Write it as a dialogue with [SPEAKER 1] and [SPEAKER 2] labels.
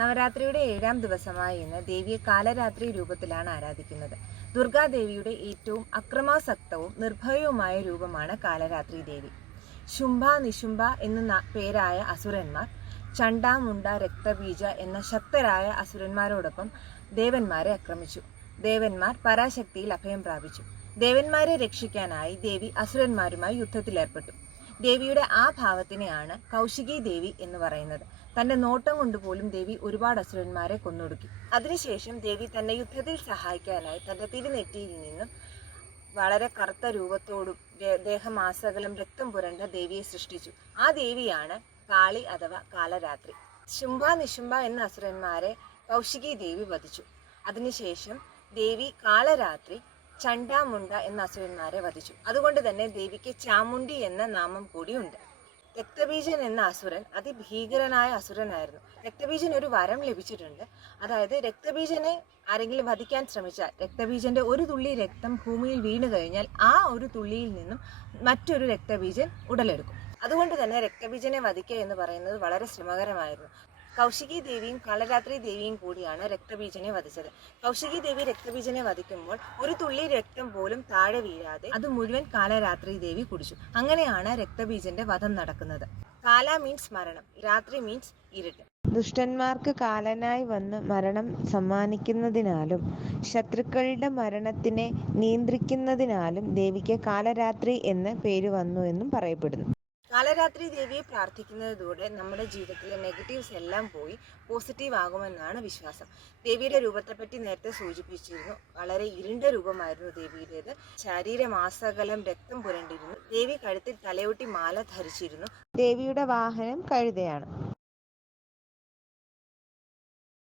[SPEAKER 1] നവരാത്രിയുടെ ഏഴാം ദിവസമായ ഇന്ന് ദേവിയെ കാലരാത്രി രൂപത്തിലാണ് ആരാധിക്കുന്നത്. ദുർഗാദേവിയുടെ ഏറ്റവും അക്രമാസക്തവും നിർഭയവുമായ രൂപമാണ് കാലരാത്രി ദേവി. ശുംഭ നിശുംഭ എന്ന പേരായ അസുരന്മാർ ചണ്ടാമുണ്ട രക്തബീജ എന്ന ശക്തരായ അസുരന്മാരോടൊപ്പം ദേവന്മാരെ ആക്രമിച്ചു. ദേവന്മാർ പരാശക്തിയിൽ അഭയം പ്രാപിച്ചു. ദേവന്മാരെ രക്ഷിക്കാനായി ദേവി അസുരന്മാരുമായി യുദ്ധത്തിലേർപ്പെട്ടു. ദേവിയുടെ ആ ഭാവത്തിനെയാണ് കൗശികി ദേവി എന്ന് പറയുന്നത്. തന്റെ നോട്ടം കൊണ്ട് പോലും ദേവി ഒരുപാട് അസുരന്മാരെ കൊന്നൊടുക്കി. അതിനുശേഷം ദേവി തന്നെ യുദ്ധത്തിൽ സഹായിക്കാനായി തന്റെ തിരുനെറ്റിയിൽ നിന്നും വളരെ കറുത്ത രൂപത്തോടും ദേഹമാസകലം രക്തം പുരണ്ട ദേവിയെ സൃഷ്ടിച്ചു. ആ ദേവിയാണ് കാളി അഥവാ കാലരാത്രി ശുംഭ നിശുംഭ എന്ന അസുരന്മാരെ കൗശികി ദേവി വധിച്ചു. അതിനുശേഷം ദേവി കാളരാത്രി ചണ്ടാമുണ്ട എന്ന അസുരന്മാരെ വധിച്ചു. അതുകൊണ്ട് തന്നെ ദേവിക്ക് ചാമുണ്ടി എന്ന നാമം കൂടിയുണ്ട്. രക്തബീജൻ എന്ന അസുരൻ അതിഭീകരനായ അസുരനായിരുന്നു. രക്തബീജൻ ഒരു വരം ലഭിച്ചിട്ടുണ്ട്. അതായത് രക്തബീജനെ ആരെങ്കിലും വധിക്കാൻ ശ്രമിച്ചാൽ രക്തബീജന്റെ ഒരു തുള്ളി രക്തം ഭൂമിയിൽ വീണു കഴിഞ്ഞാൽ ആ ഒരു തുള്ളിയിൽ നിന്നും മറ്റൊരു രക്തബീജൻ ഉടലെടുക്കും. അതുകൊണ്ട് തന്നെ രക്തബീജനെ വധിക്കുക എന്ന് പറയുന്നത് വളരെ ശ്രമകരമായിരുന്നു. കൗശികി ദേവിയും കാളരാത്രി ദേവിയും കൂടിയാണ് രക്തബീജനെ വധിച്ചത്. കൗശികി ദേവി രക്തബീജനെ വധിക്കുമ്പോൾ ഒരു തുള്ളി രക്തം പോലും താഴെ വീഴാതെ അത് മുഴുവൻ കാലരാത്രി ദേവി കുടിച്ചു. അങ്ങനെയാണ് രക്തബീജന്റെ വധം നടക്കുന്നത്. കാല മീൻസ് മരണം രാത്രി മീൻസ് ഇരുട്ട്.
[SPEAKER 2] ദുഷ്ടന്മാർക്ക് കാലനായി വന്ന് മരണം സമ്മാനിക്കുന്നതിനാലും ശത്രുക്കളുടെ മരണത്തിനെ നിയന്ത്രിക്കുന്നതിനാലും ദേവിക്ക് കാലരാത്രി എന്ന് പേര് വന്നു എന്നും പറയപ്പെടുന്നു.
[SPEAKER 1] കാലരാത്രി ദേവിയെ പ്രാർത്ഥിക്കുന്നതിലൂടെ നമ്മുടെ ജീവിതത്തിലെ നെഗറ്റീവ്സ് എല്ലാം പോയി പോസിറ്റീവ് ആകുമെന്നാണ് വിശ്വാസം. ദേവിയുടെ രൂപത്തെപ്പറ്റി നേരത്തെ സൂചിപ്പിച്ചിരുന്നു. വളരെ ഇരുണ്ട രൂപമായിരുന്നു ദേവിയുടേത്. ശരീരമാസകലം രക്തം പുരണ്ടിരുന്നു. ദേവി കഴുത്തിൽ തലയൊട്ടി മാല ധരിച്ചിരുന്നു.
[SPEAKER 2] ദേവിയുടെ വാഹനം കഴുതയാണ്.